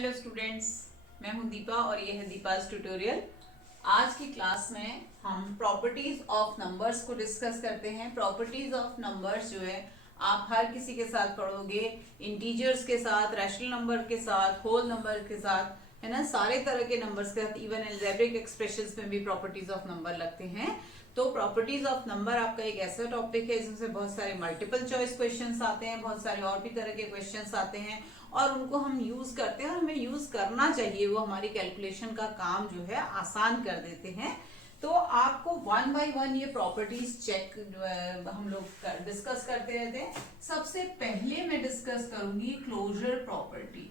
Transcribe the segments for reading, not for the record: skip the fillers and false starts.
Hello students, मैं हूं दीपा और ये है दीपाज ट्यूटोरियल। आज की क्लास में हम प्रॉपर्टीज ऑफ नंबर्स को डिस्कस करते हैं। प्रॉपर्टीज ऑफ नंबर्स जो है आप हर किसी के साथ पढ़ोगे, इंटीजर्स के साथ, रैशनल नंबर के साथ, होल नंबर के साथ, है ना, सारे तरह के नंबर्स के साथ, इवन अलजेब्रिक एक्सप्रेशंस में भी प्रॉपर्टीज ऑफ नंबर लगते हैं। तो प्रॉपर्टीज ऑफ नंबर आपका एक ऐसा टॉपिक है जिसमें बहुत सारे मल्टीपल चॉइस क्वेश्चंस आते हैं, बहुत सारे और भी तरह के क्वेश्चंस आते हैं और उनको हम यूज करते हैं और हमें यूज करना चाहिए। वो हमारी कैलकुलेशन का काम जो है आसान कर देते हैं। तो आपको वन बाय वन ये प्रॉपर्टीज चेक हम लोग डिस्कस करते रहते हैं। सबसे पहले मैं डिस्कस करूंगी क्लोजर प्रॉपर्टी।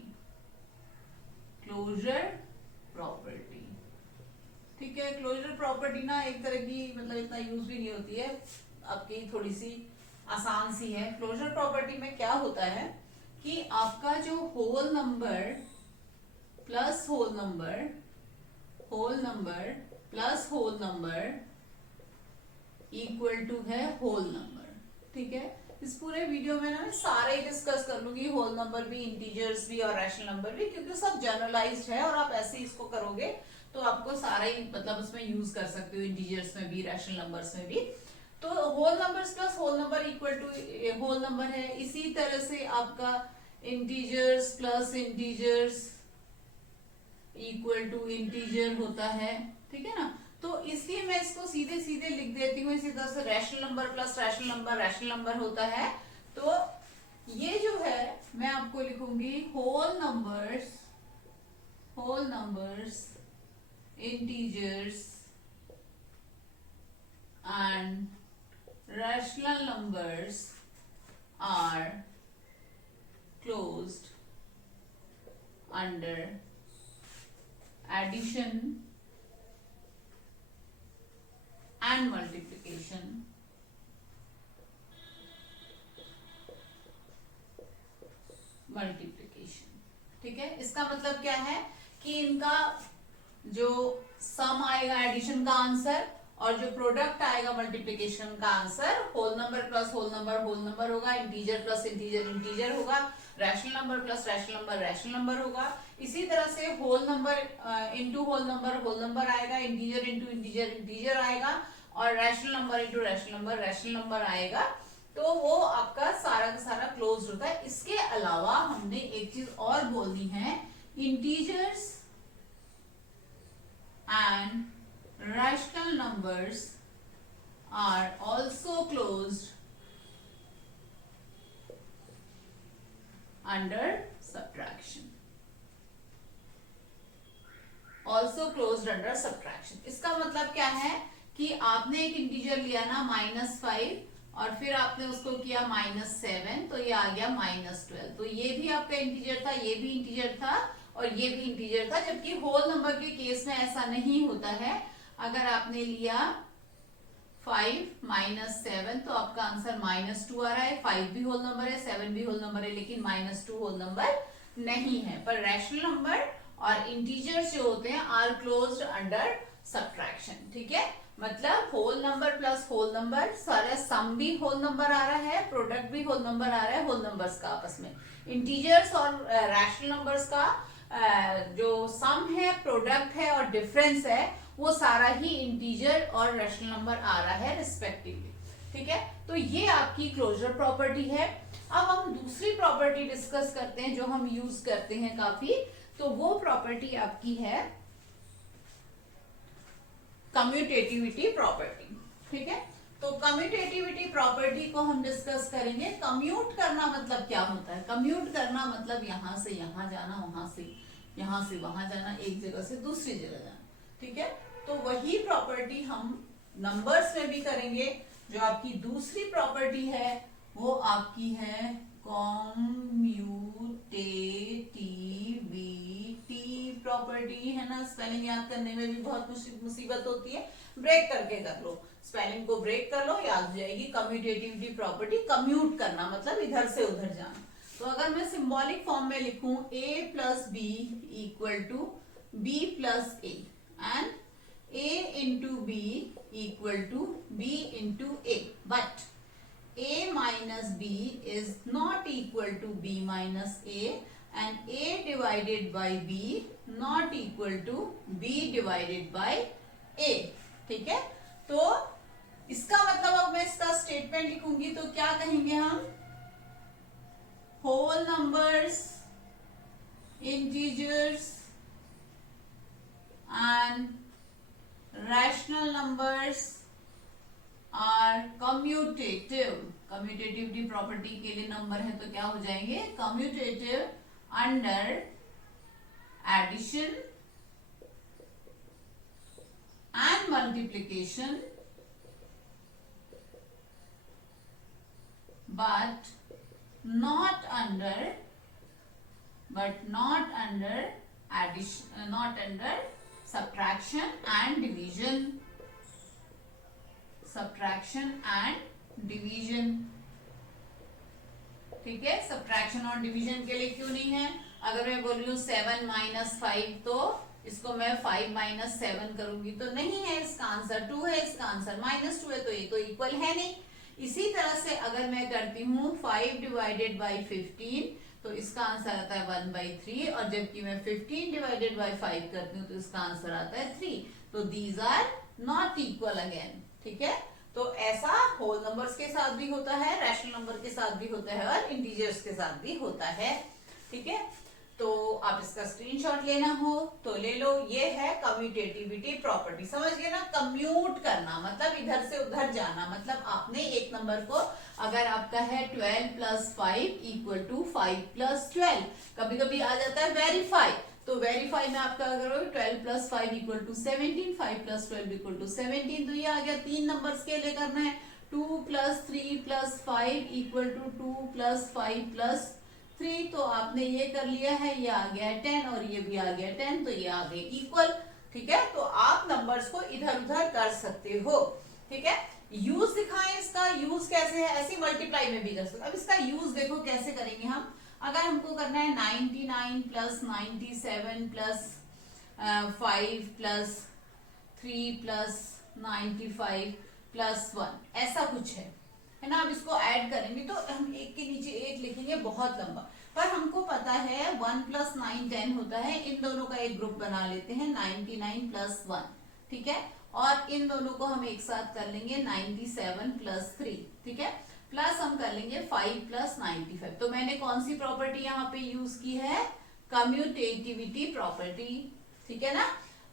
क्लोजर प्रॉपर्टी, ठीक है। क्लोजर प्रॉपर्टी ना एक तरह की मतलब इतना यूज भी नहीं होती है, आपकी थोड़ी सी आसान सी है। क्लोजर प्रॉपर्टी में क्या होता है कि आपका जो whole number plus whole number, whole number plus whole number equal to है होल नंबर, ठीक है। इस पूरे वीडियो में ना मैं सारे ही डिस्कस कर लूंगी, होल नंबर भी, इंटीजर्स भी और रैशनल नंबर भी, क्योंकि सब जनरलाइज्ड है और आप ऐसे ही इसको करोगे तो आपको सारा ही मतलब उसमें यूज कर सकते हो, इंटीजर्स में भी, रैशनल नंबर्स में भी। तो whole numbers plus whole number equal to whole number है। इसी तरह से आपका integers plus integers equal to integer होता है, ठीक है ना। तो इसलिए मैं इसको सीधे सीधे लिख देती हूँ इसी तरह से, rational number plus rational number rational number होता है। तो ये जो है मैं आपको लिखूंगी whole numbers integers and rational numbers are closed under addition and multiplication ठीक है। इसका मतलब क्या है कि इनका जो सम आएगा एडिशन का आंसर और जो प्रोडक्ट आएगा मल्टीप्लिकेशन का answer, whole number plus whole number होगा, इंटीजर प्लस इंटीजर होगा, rational number plus rational number होगा। इसी तरह से whole number into whole number आएगा, इंटीजर इंटू इंटीजर आएगा और rational number into rational number आएगा। तो वो आपका सारा का सारा क्लोज होता है। इसके अलावा हमने एक चीज और बोलनी है, integers and rational numbers are also closed under subtraction. Also closed under subtraction. इसका मतलब क्या है कि आपने एक इंटीजर लिया ना -5 और फिर आपने उसको किया -7, तो ये आ गया -12। तो ये भी आपका इंटीजर था, ये भी इंटीजर था और ये भी इंटीजर था। जबकि होल नंबर के केस में ऐसा नहीं होता है। अगर आपने लिया 5 - 7 तो आपका आंसर -2 आ रहा है। 5 भी होल नंबर है, 7 भी होल नंबर है, लेकिन -2 होल नंबर नहीं है। पर रैशनल नंबर और इंटीजर्स जो होते हैं आर क्लोज्ड अंडर सब्ट्रैक्शन, ठीक है। मतलब whole number plus whole number, सारा सम भी होल नंबर आ रहा है, प्रोडक्ट भी होल नंबर आ रहा है, होल नंबर्स का आपस में। इंटीजर्स और रैशनल नंबर्स का जो सम है, प्रोडक्ट है और डिफरेंस है, वो सारा ही इंटीजर और रैशनल नंबर आ रहा है रिस्पेक्टिवली, ठीक है। तो ये आपकी क्लोजर प्रॉपर्टी है। अब हम दूसरी प्रॉपर्टी डिस्कस करते हैं जो हम यूज करते हैं काफी। तो वो प्रॉपर्टी आपकी है कम्यूटेटिविटी प्रॉपर्टी, ठीक है। तो कम्यूटेटिविटी प्रॉपर्टी को हम डिस्कस करेंगे। कम्यूट करना मतलब क्या होता है? कम्यूट करना मतलब यहां से यहां जाना, वहां से यहां से वहां जाना, एक जगह से दूसरी जगह जाना, ठीक है। तो वही प्रॉपर्टी हम नंबर्स में भी करेंगे। जो आपकी दूसरी प्रॉपर्टी है वो आपकी है कम्यूटेटिविटी प्रॉपर्टी, है ना। स्पेलिंग याद करने में भी बहुत मुसीबत होती है, ब्रेक करके कर लो, स्पेलिंग को ब्रेक कर लो, याद हो जाएगी। कम्यूटेटिविटी प्रॉपर्टी, कम्यूट करना मतलब इधर से उधर जाना। तो अगर मैं सिंबॉलिक फॉर्म में लिखूं a plus B equal to B plus A and a into B equal to B into A, but a minus b is not equal to b minus a, and A divided by B not equal to B divided by A। ठीक है, तो इसका मतलब अब मैं इसका statement लिखूंगी तो क्या कहेंगे हम, whole numbers, integers and rational numbers are commutative. Commutativity property के लिए नंबर है तो क्या हो जाएंगे, commutative under addition and multiplication but not under addition, not under subtraction and division, subtraction and division। ठीक है, सब्ट्रैक्शन और डिवीजन के लिए क्यों नहीं है, अगर मैं बोल रही हूँ 7 माइनस 5 तो इसको मैं 5 माइनस 7 करूंगी तो नहीं है, इसका आंसर 2 है, इसका आंसर माइनस 2 है, तो ये तो इक्वल है नहीं। इसी तरह से अगर मैं करती हूँ 5 डिवाइडेड बाई 15 तो इसका आंसर आता है 1/3, और जबकि मैं 15 डिवाइडेड बाई 5 करती हूँ तो इसका आंसर आता है 3। तो these are not equal again. ठीक है, तो ऐसा होल नंबर्स के साथ भी होता है, रैशनल नंबर के साथ भी होता है और इंटीजर्स के साथ भी होता है। ठीक है, तो आप इसका स्क्रीनशॉट लेना हो तो ले लो। ये है कम्यूटेटिविटी प्रॉपर्टी, समझ गए ना। कम्यूट करना मतलब इधर से उधर जाना, मतलब आपने एक नंबर को, अगर आपका है 12 प्लस 5 इक्वल टू 5 प्लस 12, कभी कभी आ जाता है वेरीफाई, तो वेरीफाई में आपका अगर 12 plus 5 equal to 17, 5 plus 12 equal to 17, तो ये आ गया। 3 नंबर्स के लिए करना है, 2 plus 3 plus 5 equal to 2 plus 5 plus 3, तो आपने ये कर लिया है, ये आ गया 10 और ये भी आ गया 10, तो ये आ गए इक्वल। ठीक है, तो आप नंबर्स को इधर उधर कर सकते हो। ठीक है, यूज दिखाएं, इसका यूज कैसे है, ऐसी मल्टीप्लाई में भी कर सकते। अब इसका यूज देखो कैसे करेंगे हम। अगर हमको करना है 99 plus 97 plus 5 plus 3 plus 95 plus 1, ऐसा कुछ है ना। अब इसको ऐड करेंगे तो हम एक के नीचे एक लिखेंगे, बहुत लंबा, पर हमको पता है 1 प्लस 9 10 होता है। इन दोनों का एक ग्रुप बना लेते हैं, 99 प्लस 1। ठीक है, और इन दोनों को हम एक साथ कर लेंगे 97 प्लस 3। ठीक है, प्लस हम कर लेंगे 5 प्लस 95। तो मैंने कौन सी प्रॉपर्टी यहाँ पे यूज की है, कम्यूटेटिविटी प्रॉपर्टी। ठीक है ना।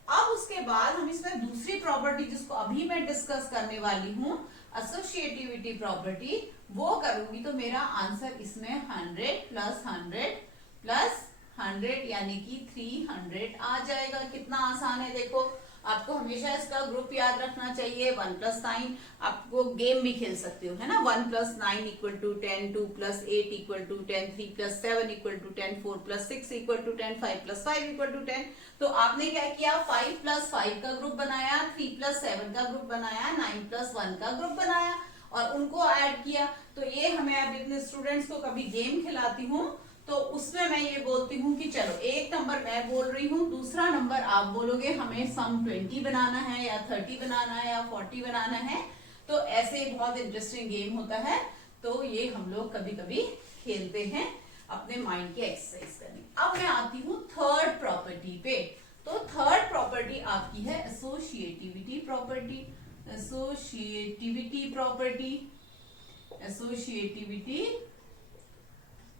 अब उसके बाद हम इसमें दूसरी प्रॉपर्टी जिसको अभी मैं डिस्कस करने वाली हूँ, एसोसिएटिविटी प्रॉपर्टी, वो करूंगी तो मेरा आंसर इसमें 100 प्लस 100 प्लस 100 यानी कि 300 आ जाएगा। कितना आसान है देखो। आपको हमेशा इसका ग्रुप याद रखना चाहिए। 1 प्लस 9, आपको गेम भी खेल सकते हो, है ना। 1 plus 9 equal to 10, 2 plus 8 equal to 10, 3 plus 7 equal to 10, 4 plus 6 equal to 10, 5 plus 5 equal to 10। तो आपने क्या किया, 5 प्लस 5 का ग्रुप बनाया, 3 प्लस 7 का ग्रुप बनाया, 9 प्लस 1 का ग्रुप बनाया और उनको ऐड किया। तो ये हमें अब इतने स्टूडेंट्स को कभी गेम खिलाती हूँ तो उसमें मैं ये बोलती हूँ कि चलो एक नंबर मैं बोल रही हूँ, दूसरा नंबर आप बोलोगे, हमें सम 20 बनाना है या 30 बनाना है या 40 बनाना है। तो ऐसे बहुत इंटरेस्टिंग गेम होता है, तो ये हम लोग कभी कभी खेलते हैं अपने माइंड की एक्सरसाइज करने। अब मैं आती हूँ थर्ड प्रॉपर्टी पे। तो थर्ड प्रॉपर्टी आपकी है associativity property. Associativity property, associativity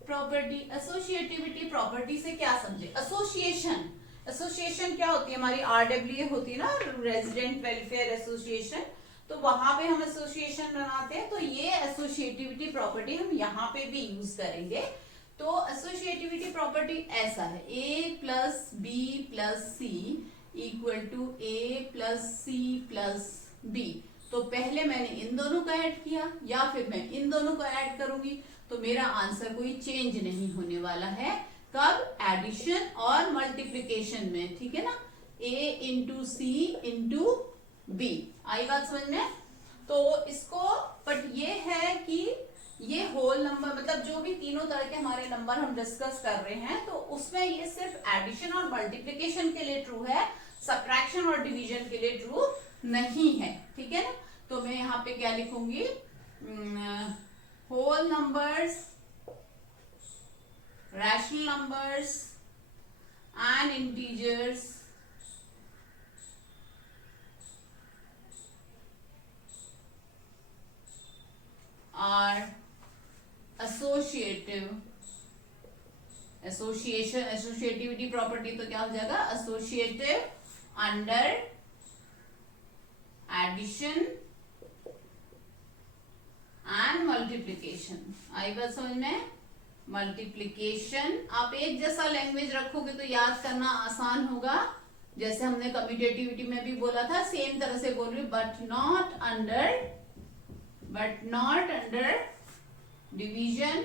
property. Associativity property से क्या समझे, एसोसिएशन। एसोसिएशन क्या होती है, हमारी RWA होती है ना, रेजिडेंट वेलफेयर एसोसिएशन। तो वहां पे हम एसोसिएशन बनाते हैं, तो ये एसोसिएटिविटी प्रॉपर्टी हम यहाँ पे भी यूज करेंगे। तो एसोसिएटिविटी प्रॉपर्टी ऐसा है, A plus B plus C equal to A plus C plus B. तो पहले मैंने इन दोनों को ऐड किया या फिर मैं इन दोनों को ऐड करूंगी, तो मेरा आंसर कोई चेंज नहीं होने वाला है। कब, एडिशन और मल्टीप्लिकेशन में। ठीक है ना, A into C into B. आई बात समझ में। तो इसको, बट ये है कि ये होल नंबर, मतलब जो भी तीनों तरह के हमारे नंबर हम डिस्कस कर रहे हैं, तो उसमें ये सिर्फ एडिशन और मल्टीप्लिकेशन के लिए ट्रू है, सब्ट्रैक्शन और डिवीजन के लिए ट्रू नहीं है। ठीक है ना। तो मैं यहाँ पे क्या लिखूंगी, whole numbers, rational numbers and integers are associativity property तो क्या हो जाएगा, associative under addition and multiplication। आई बात समझ में? मल्टीप्लीकेशन आप एक जैसा लैंग्वेज रखोगे तो याद करना आसान होगा, जैसे हमने कम्यूटेटिविटी में भी बोला था सेम तरह से बोल रही हूं, but not under division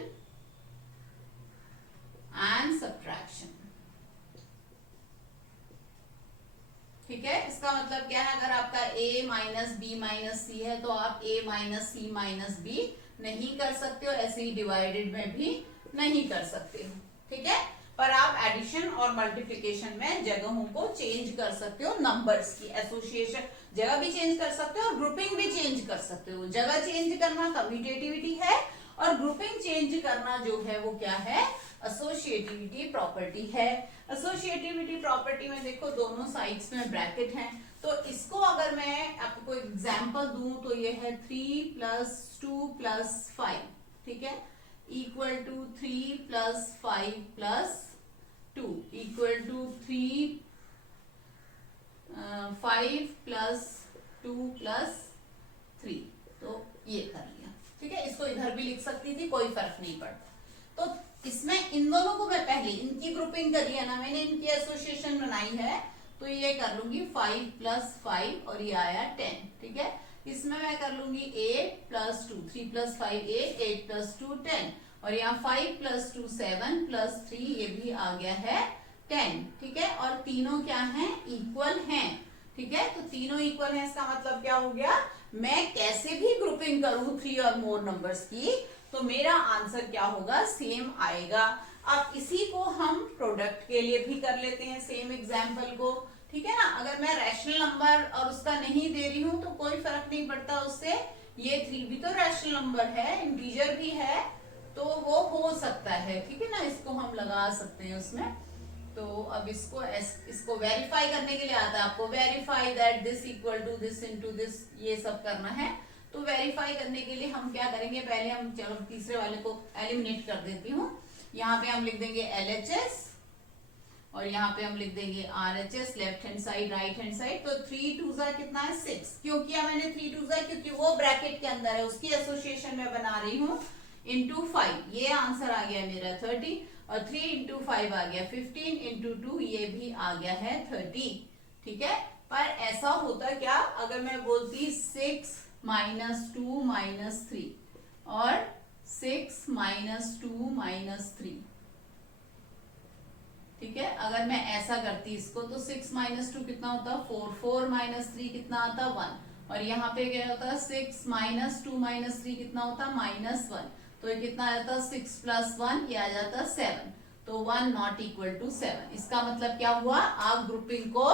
and subtraction. ठीक है, इसका मतलब क्या है, अगर आपका a minus B minus C है तो आप a minus C minus B नहीं कर सकते हो, ऐसे ही डिवाइडेड में भी नहीं कर सकते हो। ठीक है, पर आप एडिशन और मल्टीप्लिकेशन में जगहों को चेंज कर सकते हो, नंबर्स की एसोसिएशन जगह भी चेंज कर सकते हो और ग्रुपिंग भी चेंज कर सकते हो। जगह चेंज करना कम्यूटेटिविटी है और ग्रुपिंग चेंज करना जो है वो क्या है, एसोसिएटिविटी प्रॉपर्टी है। एसोसिएटिविटी प्रॉपर्टी में देखो दोनों साइड्स में ब्रैकेट हैं, तो इसको अगर मैं आपको एग्जांपल दूं तो ये है 3 + 2 + 5, ठीक है, इक्वल टू 3 + 5 + 2 इक्वल टू 5 + 2 + 3। तो ये कर लिया। ठीक है, इसको इधर भी लिख सकती थी, कोई फर्क नहीं पड़ता। तो इसमें इन दोनों को मैं पहले इनकी ग्रुपिंग करी है ना, मैंने इनकी एसोसिएशन बनाई है, तो ये कर लूंगी 5 + 5 और ये आया 10। ठीक है, इसमें मैं कर लूंगी 8 + 2, 3 + 5 8, 8 + 2 10, और यहाँ 5 + 2 7 + 3 ये भी आ गया है 10। ठीक है, और तीनों क्या हैं, इक्वल हैं। ठीक है, तो तीनों इक्वल हैं, इसका मतलब क्या हो गया, मैं कैसे भी ग्रुपिंग करूं 3 और मोर नंबर्स की तो मेरा आंसर क्या होगा, सेम आएगा। अब इसी को हम प्रोडक्ट के लिए भी कर लेते हैं, सेम एग्जाम्पल को। ठीक है ना, अगर मैं रैशनल नंबर और उसका नहीं दे रही हूं तो कोई फर्क नहीं पड़ता उससे, ये 3 भी तो रैशनल नंबर है, इंटीजर भी है, तो वो हो सकता है। ठीक है ना, इसको हम लगा सकते हैं उसमें। तो अब इसको वेरीफाई करने के लिए आता है आपको, verify that this equal to this into this, ये सब करना है। तो वेरीफाई करने के लिए हम क्या करेंगे, पहले हम चलो तीसरे वाले को एलिमिनेट कर देती हूँ। यहाँ पे हम लिख देंगे LHS और यहाँ पे हम लिख देंगे RHS, left hand side right hand side. तो 3 2 जा कितना है 6। क्यों किया मैंने 3 2 जा, क्योंकि वो ब्रैकेट के अंदर है, उसकी एसोसिएशन में बना रही हूँ। इंटू 5 ये आंसर आ गया मेरा 30, और 3 × 5 आ गया 15, × 2 ये भी आ गया है 30। ठीक है, पर ऐसा होता क्या अगर मैं बोलती 6 - 2 - 3 और 6 - 2 - 3। ठीक है, अगर मैं ऐसा करती इसको तो 6 - 2 कितना होता, 4 4 - 3 कितना आता, 1, और यहाँ पे क्या होता है 6 - 2 - 3 कितना होता, -1, तो ये कितना आ जाता 6 + 1 ये आ जाता 7, तो 1 ≠ = 7। इसका मतलब क्या हुआ, आप ग्रुपिंग को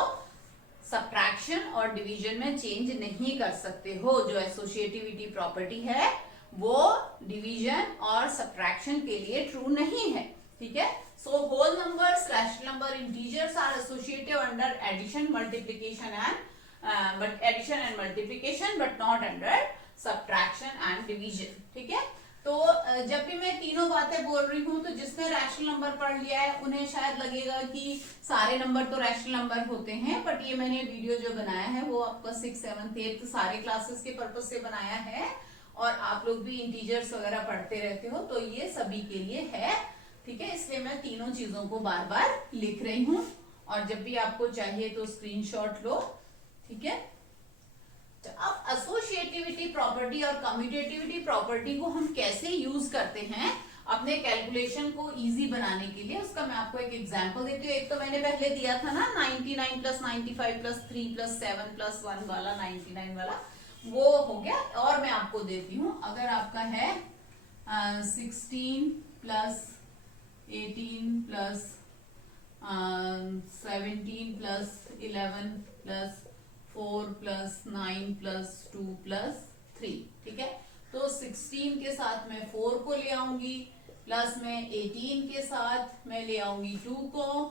सब्ट्रैक्शन और डिवीजन में चेंज नहीं कर सकते हो। जो एसोसिएटिविटी प्रॉपर्टी है वो डिवीजन और सब्ट्रैक्शन के लिए ट्रू नहीं है। ठीक है, so whole numbers, rational number, integers are associative under addition multiplication and multiplication, but not under subtraction and division. ठीक है, तो जब भी मैं तीनों बातें बोल रही हूँ तो जिसने रैशनल नंबर पढ़ लिया है उन्हें शायद लगेगा कि सारे नंबर तो रैशनल नंबर होते हैं, बट ये मैंने वीडियो जो बनाया है वो आपका 6th 7th 8th सारे क्लासेस के पर्पज से बनाया है, और आप लोग भी इंटीजर्स वगैरह पढ़ते रहते हो तो ये सभी के लिए है। ठीक है, इसलिए मैं तीनों चीजों को बार बार लिख रही हूँ, और जब भी आपको चाहिए तो स्क्रीनशॉट लो। ठीक है, अब एसोसिएटिविटी प्रॉपर्टी और कम्यूटेटिविटी प्रॉपर्टी को हम कैसे यूज करते हैं अपने कैलकुलेशन को इजी बनाने के लिए, उसका मैं आपको एक एग्जांपल देती हूँ। एक तो मैंने पहले दिया था ना 99 + 95 + 3 + 7 + 1 वाला 99 वाला, वो हो गया। और मैं आपको देती हूँ, अगर आपका है 16 + 18 + 17 + 11 + 4 + 9 + 2 + 3। ठीक है, तो 16 के साथ मैं 4 को ले आऊंगी, प्लस में 18 के साथ मैं ले आऊंगी 2 को,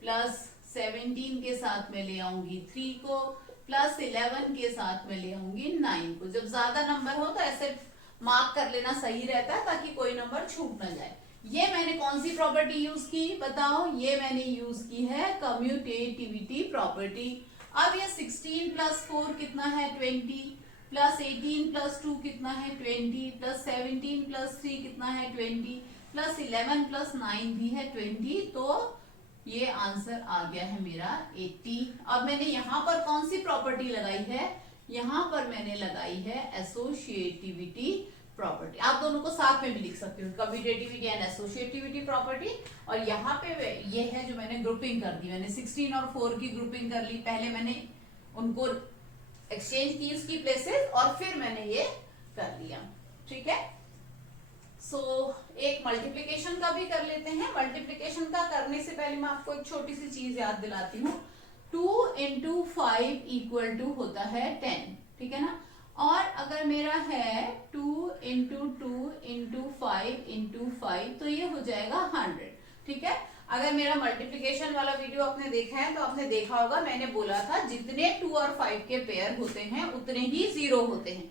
प्लस 17 के साथ मैं ले आऊंगी 3 को, प्लस 11 के साथ में ले आऊंगी 9 को। जब ज्यादा नंबर हो तो ऐसे मार्क कर लेना सही रहता है ताकि कोई नंबर छूट ना जाए। ये मैंने कौन सी प्रॉपर्टी यूज की बताओ? ये मैंने यूज की है कम्यूटेटिविटी प्रॉपर्टी। अब ये 16 प्लस 4 कितना है 20, प्लस 18 प्लस 2 कितना है 20, प्लस 17 प्लस 3 कितना है 20, प्लस 11 प्लस 9 भी है 20। तो ये आंसर आ गया है मेरा 80। अब मैंने यहाँ पर कौन सी प्रॉपर्टी लगाई है? यहाँ पर मैंने लगाई है एसोसिएटिविटी प्रॉपर्टी। आप दोनों को साथ में भी लिख सकते हो, कम्यूटेटिविटी एंड एसोसिएटिविटी प्रॉपर्टी। और यहाँ पे ये है जो मैंने ग्रुपिंग कर दी, मैंने 16 और 4 की ग्रुपिंग कर ली। पहले मैंने उनको एक्सचेंज की उसकी प्लेसेस और फिर मैंने ये कर लिया। ठीक है, सो एक मल्टीप्लिकेशन का भी कर लेते हैं। मल्टीप्लिकेशन का करने से पहले मैं आपको एक छोटी सी चीज याद दिलाती हूँ। 2 into 5 इक्वल टू होता है 10, ठीक है ना। और अगर मेरा है 2 into 2 into 5 into 5 तो ये हो जाएगा 100, ठीक है। अगर मेरा मल्टीप्लिकेशन वाला वीडियो आपने देखा है तो आपने देखा होगा मैंने बोला था जितने 2 और 5 के पेयर होते हैं उतने ही 0 होते हैं,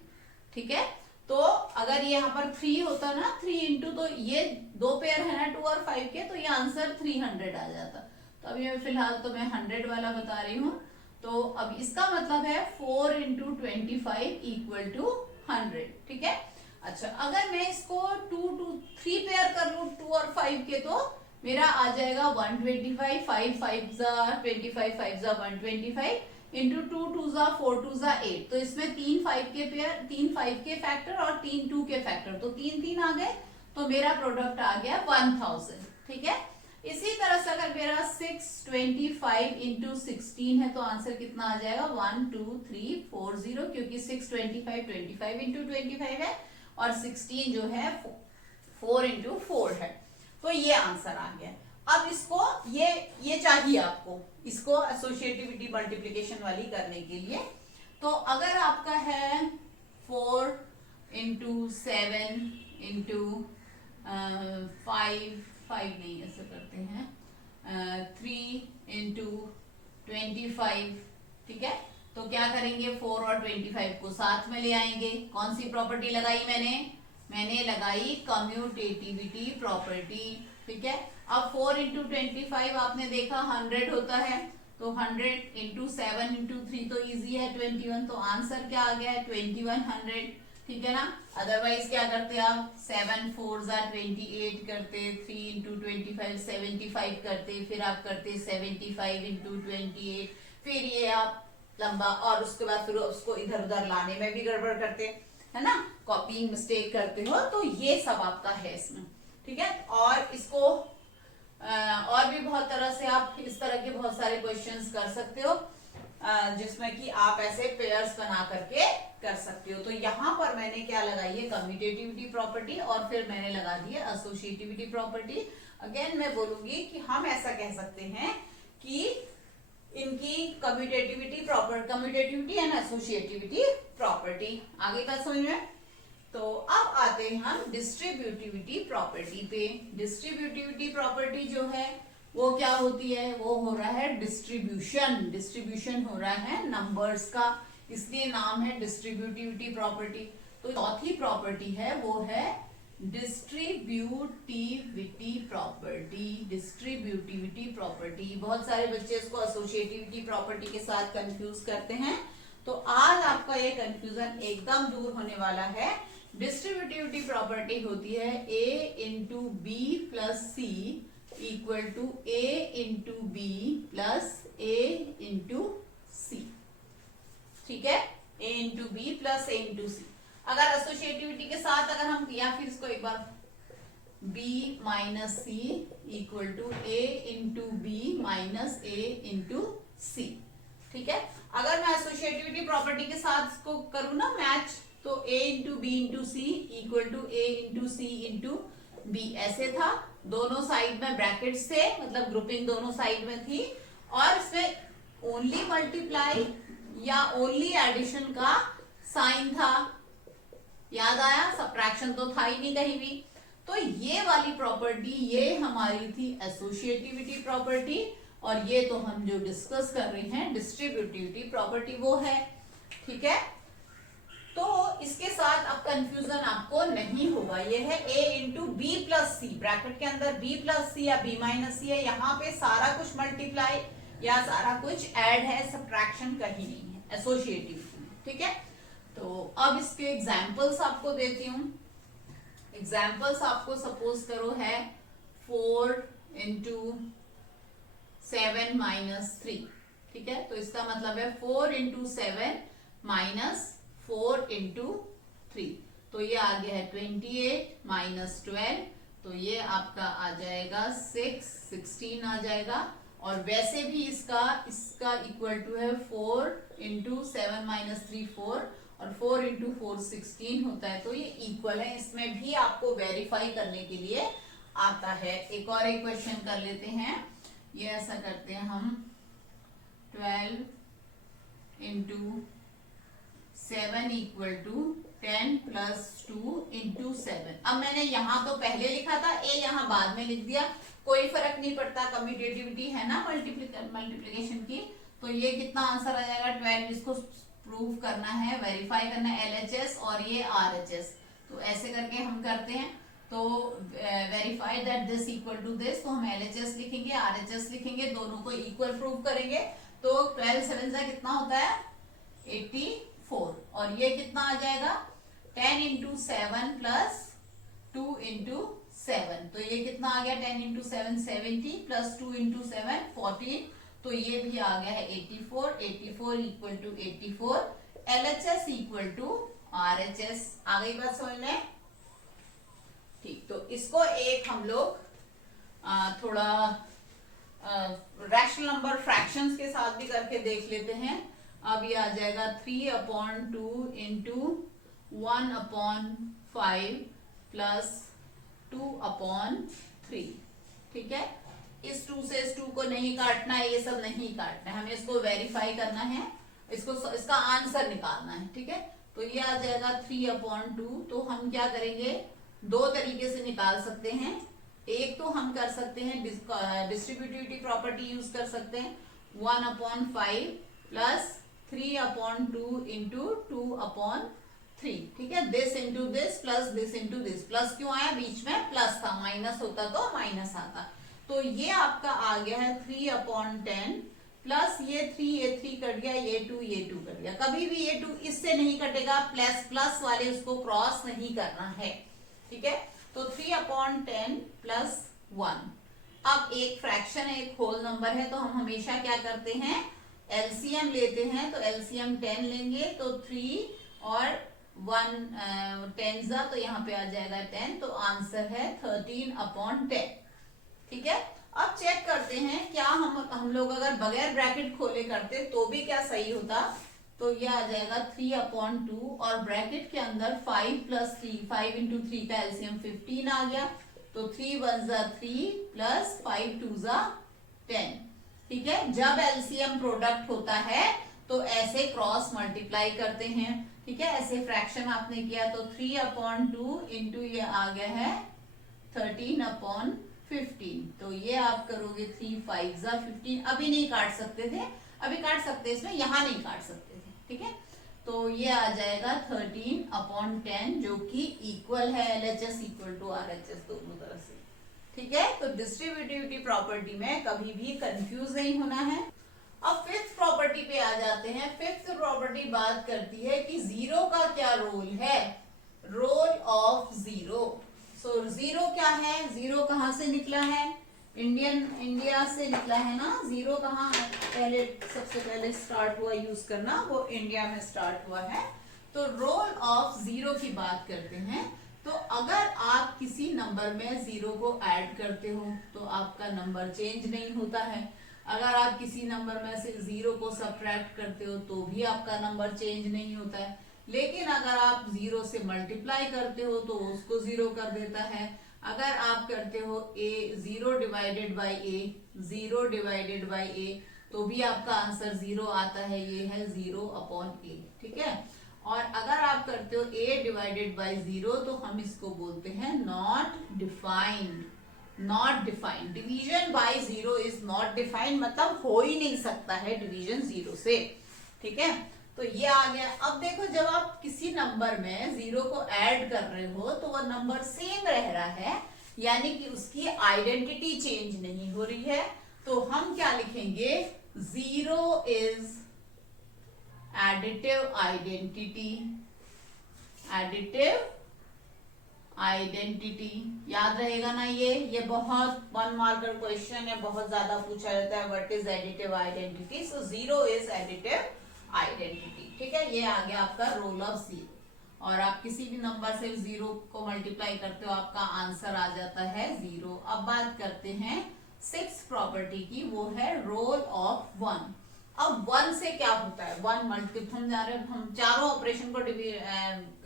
ठीक है। तो अगर ये यहाँ पर 3 होता ना 3 into, तो ये 2 पेयर है ना 2 और 5 के, तो ये आंसर 300 आ जाता। तो अभी मैं फिलहाल तो मैं 100 वाला बता रही हूँ। तो अब इसका मतलब है 4 into 25 इक्वल टू 100, ठीक है। अच्छा, अगर मैं इसको 3 पेयर कर लूं 2 और 5 के, तो मेरा आ जाएगा 125, 5 5 जा 25, 5 जा 125 इंटू 2 2 जा 4 2 जा 8। तो इसमें 3 5 के पेयर, 3 5 के फैक्टर और 3 2 के फैक्टर, तो 3 3 आ गए। तो मेरा प्रोडक्ट आ गया 1000, ठीक है। इसी तरह से अगर मेरा 625 इंटू 16 है तो आंसर कितना आ जाएगा 12340, क्योंकि 625 इंटू 25 है और 16 जो है 4 इंटू 4 है। तो ये आंसर आ गया। अब इसको ये चाहिए आपको, इसको एसोसिएटिविटी मल्टीप्लिकेशन वाली करने के लिए। तो अगर आपका है 4 इंटू 7 इंटू 5 नहीं ऐसे करते हैं, 3 इंटू 25, ठीक है। तो क्या करेंगे 4 और 25 को साथ में ले आएंगे। कौन सी प्रॉपर्टी लगाई मैंने लगाई कम्यूटेटिविटी प्रॉपर्टी, ठीक है। अब 4 इंटू 25 आपने देखा 100 होता है, तो 100 इंटू 7 इंटू 3 तो इजी है 21। तो आंसर क्या आ गया है 2100, ठीक है ना। अदरवाइज क्या करते आप 7 4 जा 28 करते, 3 इंटू 25 75 करते, फिर आप करते 75 इंटू 28, फिर ये आप लंबा, और उसके बाद फिर उसको इधर उधर लाने में भी गड़बड़ करते, है ना, कॉपीइंग मिस्टेक करते हो। तो ये सब आपका है इसमें, ठीक है। और इसको और भी बहुत तरह से आप इस तरह के बहुत सारे क्वेश्चंस कर सकते हो, जिसमें कि आप ऐसे पेयर्स बना करके कर सकते हो। तो यहाँ पर मैंने क्या लगाई है कम्यूटेटिविटी प्रॉपर्टी, और फिर मैंने लगा दी है एसोसिएटिविटी प्रॉपर्टी। अगेन मैं बोलूंगी कि हम ऐसा कह सकते हैं कि इनकी कम्यूटेटिविटी एंड एसोसिएटिविटी प्रॉपर्टी। आगे का समझ में। तो अब आते हैं हम डिस्ट्रीब्यूटिविटी प्रॉपर्टी पे। डिस्ट्रीब्यूटिविटी प्रॉपर्टी जो है वो क्या होती है, वो हो रहा है डिस्ट्रीब्यूशन हो रहा है नंबर्स का, इसलिए नाम है डिस्ट्रीब्यूटिविटी प्रॉपर्टी। तो चौथी प्रॉपर्टी है वो है डिस्ट्रीब्यूटिविटी प्रॉपर्टी। बहुत सारे बच्चे इसको एसोसिएटिविटी प्रॉपर्टी के साथ कंफ्यूज करते हैं, तो आज आपका ये कंफ्यूजन एकदम दूर होने वाला है। डिस्ट्रीब्यूटिविटी प्रॉपर्टी होती है A into B plus C equal to A into B plus A into C, ठीक है। A into B plus A into C. अगर एसोसिएटिविटी के साथ अगर हम, या फिर इसको एक बार B minus C equal to A into B minus A into C, ठीक है। अगर मैं एसोसिएटिविटी प्रॉपर्टी के साथ इसको करूँ ना मैच, तो A into B into C equal to A into C into B ऐसे था। दोनों साइड में ब्रैकेट्स थे, मतलब ग्रुपिंग दोनों साइड में थी, और इसमें ओनली मल्टीप्लाई या ओनली एडिशन का साइन था। याद आया, सब्ट्रैक्शन तो था ही नहीं कहीं भी। तो ये वाली प्रॉपर्टी ये हमारी थी एसोसिएटिविटी प्रॉपर्टी, और ये तो हम जो डिस्कस कर रहे हैं डिस्ट्रीब्यूटिविटी प्रॉपर्टी वो है। ठीक है, तो इसके साथ अब कंफ्यूजन आपको नहीं होगा। ये है a into B plus C, bracket के अंदर b प्लस सी या b माइनस सी है, यहाँ पे सारा कुछ मल्टीप्लाई या सारा कुछ ऐड है, सब्ट्रैक्शन कहीं नहीं है एसोसिएटिविटी में। ठीक है, तो अब इसके एग्जांपल्स आपको देती हूँ। एग्जाम्पल्स आपको सपोज करो है 4 इंटू 7 माइनस 3। ठीक है, तो इसका मतलब है 4 इंटू 7 माइनस 4 इंटू 3, तो ये आ गया है 28 माइनस 12, तो ये आपका आ जाएगा 16 आ जाएगा। और वैसे भी इसका इक्वल टू है 4 इंटू 7 माइनस 3 4, और 4 इंटू 4 16 होता है, तो ये इक्वल है। इसमें भी आपको वेरीफाई करने के लिए आता है। एक और एक क्वेश्चन कर लेते हैं। ये ऐसा करते हैं हम 12 into 7 equal to 10 plus 2 into 7। अब मैंने यहाँ तो पहले लिखा था, ए यहाँ बाद में लिख दिया, कोई फर्क नहीं पड़ता, कम्यूटेटिविटी है ना मल्टीप्लिकेशन की। तो ये कितना आंसर आ जाएगा 12, इसको प्रूव करना है, वेरीफाई करना है LHS और ये RHS। तो ऐसे करके हम करते हैं, तो verify that this equal to this, तो हम LHS लिखेंगे RHS लिखेंगे, दोनों को इक्वल प्रूव करेंगे। तो 12 7 से कितना होता है 84, और ये कितना आ जाएगा 10 इंटू 7 प्लस 2 इंटू 7, तो ये कितना आ गया 10 इंटू 7 70 प्लस 2 इंटू 7 14, तो ये भी आ गया है 84 equal to 84, LHS equal to RHS। आ गई बात समझ में? ठीक, तो इसको एक हम लोग थोड़ा रैशनल नंबर फ्रैक्शंस के साथ भी करके देख लेते हैं। अब ये आ जाएगा 3/2 इंटू 1/5 प्लस 2/3। ठीक है, इस 2 से इस 2 को नहीं काटना है, ये सब नहीं काटना है, हमें इसको वेरीफाई करना है, इसका आंसर निकालना है। ठीक है, तो ये आ जाएगा 3/2। तो हम क्या करेंगे, दो तरीके से निकाल सकते हैं। एक तो हम कर सकते हैं डिस्ट्रीब्यूटिविटी प्रॉपर्टी यूज कर सकते हैं, 1/5 प्लस 3/2 इंटू 2/3। ठीक है, this into this plus this into this. Plus क्यों आया, बीच में प्लस था, माइनस होता तो माइनस आता। तो ये आपका आ गया है 3/10 प्लस ये 3 कट गया, ये 2 कट गया। कभी भी ये 2 इससे नहीं कटेगा, प्लस प्लस वाले उसको क्रॉस नहीं करना है। ठीक है, तो 3/10 प्लस 1। अब एक फ्रैक्शन है, एक होल नंबर है, तो हम हमेशा क्या करते हैं एलसीएम लेते हैं। तो एलसीएम 10 लेंगे, तो 3 और 1 10 जा, तो यहाँ पे आ जाएगा 10, तो आंसर है 13/10। ठीक है, अब चेक करते हैं क्या हम लोग अगर बगैर ब्रैकेट खोले करते तो भी क्या सही होता। तो ये आ जाएगा 3/2 और ब्रैकेट के अंदर 5 प्लस 3, 5 इंटू 3 का एलसीएम 15 आ गया, तो 3 1 जा 3 प्लस 5 2 जा 10। ठीक है, जब एलसीएम प्रोडक्ट होता है तो ऐसे क्रॉस मल्टीप्लाई करते हैं। ठीक है, ऐसे फ्रैक्शन आपने किया, तो 3/2 इंटू ये आ गया है 13/15। तो ये आप करोगे 3 5 जा 15। अभी नहीं काट सकते थे, अभी काट सकते इसमें, यहाँ नहीं काट सकते थे। ठीक है, तो ये आ जाएगा 13/10, जो कि इक्वल है LHS इक्वल टू RHS दोनों तरफ से। ठीक है, तो डिस्ट्रीब्यूटिविटी प्रॉपर्टी में कभी भी कंफ्यूज नहीं होना है। अब फिफ्थ प्रॉपर्टी पे आ जाते हैं। फिफ्थ प्रॉपर्टी बात करती है कि जीरो का क्या रोल है, role of zero. So zero क्या है, जीरो कहाँ से निकला है, इंडिया से निकला है ना। जीरो कहाँ पहले सबसे पहले स्टार्ट हुआ यूज करना, वो इंडिया में स्टार्ट हुआ है। तो रोल ऑफ जीरो की बात करते हैं। तो अगर आप किसी नंबर में जीरो को ऐड करते हो तो आपका नंबर चेंज नहीं होता है। अगर आप किसी नंबर में से जीरो को सब्ट्रैक्ट करते हो तो भी आपका नंबर चेंज नहीं होता है। लेकिन अगर आप जीरो से मल्टीप्लाई करते हो तो उसको जीरो कर देता है। अगर आप करते हो a 0 divided by a, 0 divided by a, तो भी आपका आंसर जीरो आता है। ये है 0/a। ठीक है, और अगर आप करते हो a डिवाइडेड बाई 0 तो हम इसको बोलते हैं not defined. Not defined, division bye 0 is not defined, मतलब हो ही नहीं सकता है डिवीजन 0 से। ठीक है, तो ये आ गया। अब देखो, जब आप किसी नंबर में 0 को ऐड कर रहे हो तो वो नंबर सेम रह रहा है, यानी कि उसकी आइडेंटिटी चेंज नहीं हो रही है, तो हम क्या लिखेंगे, 0 is additive identity. Additive identity याद रहेगा ना, ये बहुत 1 मार्कर क्वेश्चन है, बहुत ज्यादा पूछा जाता है, what is additive identity. So 0 is additive identity. ठीक है, ये आ गया आपका रोल ऑफ 0। और आप किसी भी नंबर से 0 को मल्टीप्लाई करते हो, आपका आंसर आ जाता है 0। अब बात करते हैं 6th प्रॉपर्टी की, वो है रोल ऑफ 1। अब 1 से क्या होता है, 1 मल्टीप्लाई, हम जा रहे हैं, हम चारों ऑपरेशन को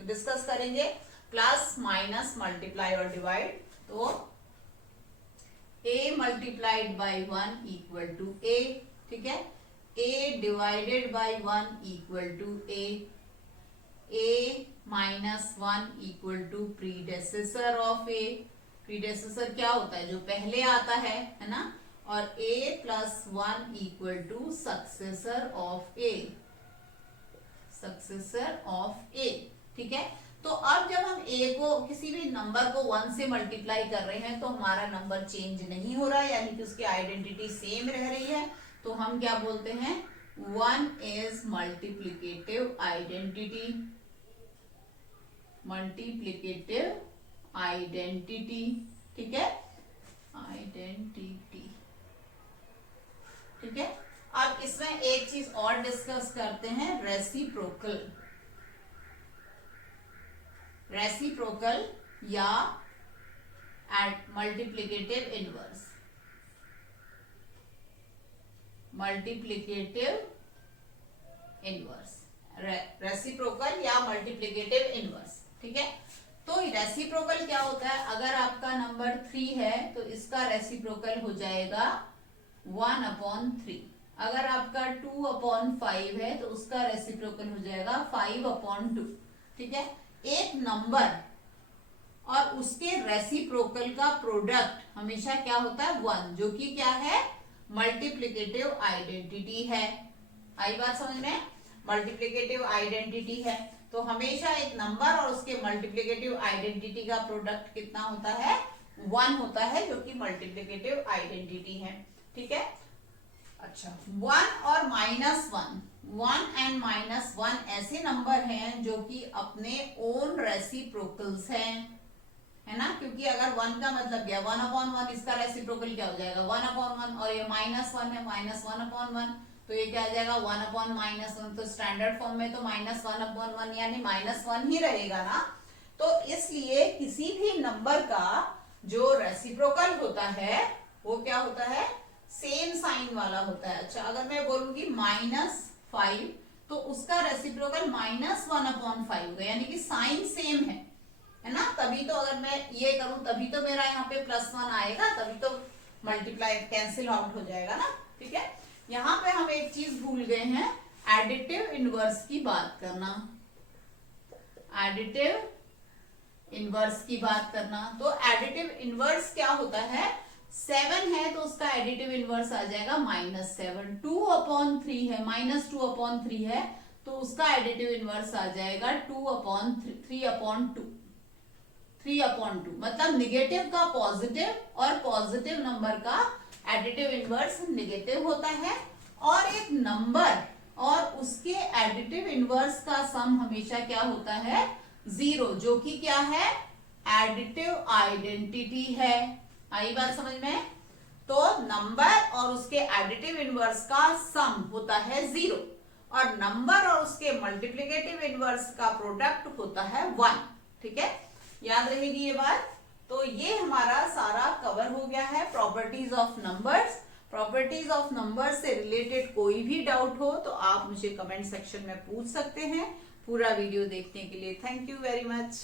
डिस्कस करेंगे, प्लस माइनस मल्टीप्लाई और डिवाइड। तो a multiplied by 1 equal to a। ठीक है, a divided by 1 equal to a minus 1 equal to predecessor of a। Predecessor क्या होता है, जो पहले आता है ना, और a plus 1 equal to successor of a। Successor of a। ठीक है, तो अब जब हम a को, किसी भी नंबर को 1 से मल्टीप्लाई कर रहे हैं तो हमारा नंबर चेंज नहीं हो रहा है, यानी कि उसकी आइडेंटिटी सेम रह रही है, तो हम क्या बोलते हैं, 1 is multiplicative identity. Multiplicative identity. ठीक है, आइडेंटिटी। ठीक है, अब इसमें एक चीज और डिस्कस करते हैं, रेसिप्रोकल। रेसिप्रोकल या multiplicative inverse. Multiplicative inverse, reciprocal या मल्टीप्लिकेटिव इनवर्स। ठीक है, तो रेसिप्रोकल क्या होता है, अगर आपका नंबर 3 है तो इसका रेसिप्रोकल हो जाएगा 1/3। अगर आपका 2/5 है तो उसका रेसिप्रोकल हो जाएगा 5/2। ठीक है, एक नंबर और उसके रेसिप्रोकल का प्रोडक्ट हमेशा क्या होता है, 1, जो कि क्या है, मल्टीप्लिकेटिव आइडेंटिटी है। आई बात समझ में, मल्टीप्लिकेटिव आइडेंटिटी है, तो हमेशा एक नंबर और उसके मल्टीप्लिकेटिव आइडेंटिटी का प्रोडक्ट कितना होता है, 1 होता है, जो कि मल्टीप्लिकेटिव आइडेंटिटी है। ठीक है, अच्छा, 1 और -1, 1 एंड -1 ऐसे नंबर हैं जो कि अपने ओन रेसिप्रोकल्स हैं, है ना, क्योंकि अगर 1 का मतलब क्या, 1/1, इसका रेसिप्रोकल क्या हो जाएगा, 1/1, और ये -1 है, -1/1, तो ये क्या आ जाएगा, 1/-1। तो स्टैंडर्ड फॉर्म में तो -1/1 यानी -1 ही रहेगा ना। तो इसलिए किसी भी नंबर का जो रेसिप्रोकल होता है वो क्या होता है, सेम साइन वाला होता है। अच्छा, अगर मैं बोलूंगी -5 तो उसका रेसिप्रोकल -1/5 होगा, यानी कि साइन सेम है ना, तभी तो अगर मैं ये करूं तभी तो मेरा यहाँ पे +1 आएगा, तभी तो मल्टीप्लाई कैंसिल आउट हो जाएगा ना। ठीक है, यहाँ पे हम एक चीज भूल गए हैं, एडिटिव इनवर्स की बात करना। एडिटिव इनवर्स की बात करना, तो एडिटिव इनवर्स क्या होता है, 7 है तो उसका एडिटिव इनवर्स आ जाएगा -7। 2/3 है, -2/3 है तो उसका एडिटिव इनवर्स आ जाएगा 3/2। मतलब निगेटिव का पॉजिटिव और पॉजिटिव नंबर का एडिटिव इनवर्स निगेटिव होता है, और एक नंबर और उसके एडिटिव इनवर्स का सम हमेशा क्या होता है, 0, जो कि क्या है, एडिटिव आइडेंटिटी है। आई बात समझ में, तो नंबर और उसके एडिटिव इनवर्स का सम होता है 0, और नंबर और उसके मल्टीप्लिकेटिव इनवर्स का प्रोडक्ट होता है 1। ठीक है, याद रहेगी ये बात। तो ये हमारा सारा कवर हो गया है properties of numbers. Properties of numbers से रिलेटेड कोई भी डाउट हो तो आप मुझे कमेंट सेक्शन में पूछ सकते हैं। पूरा वीडियो देखने के लिए थैंक यू वेरी मच।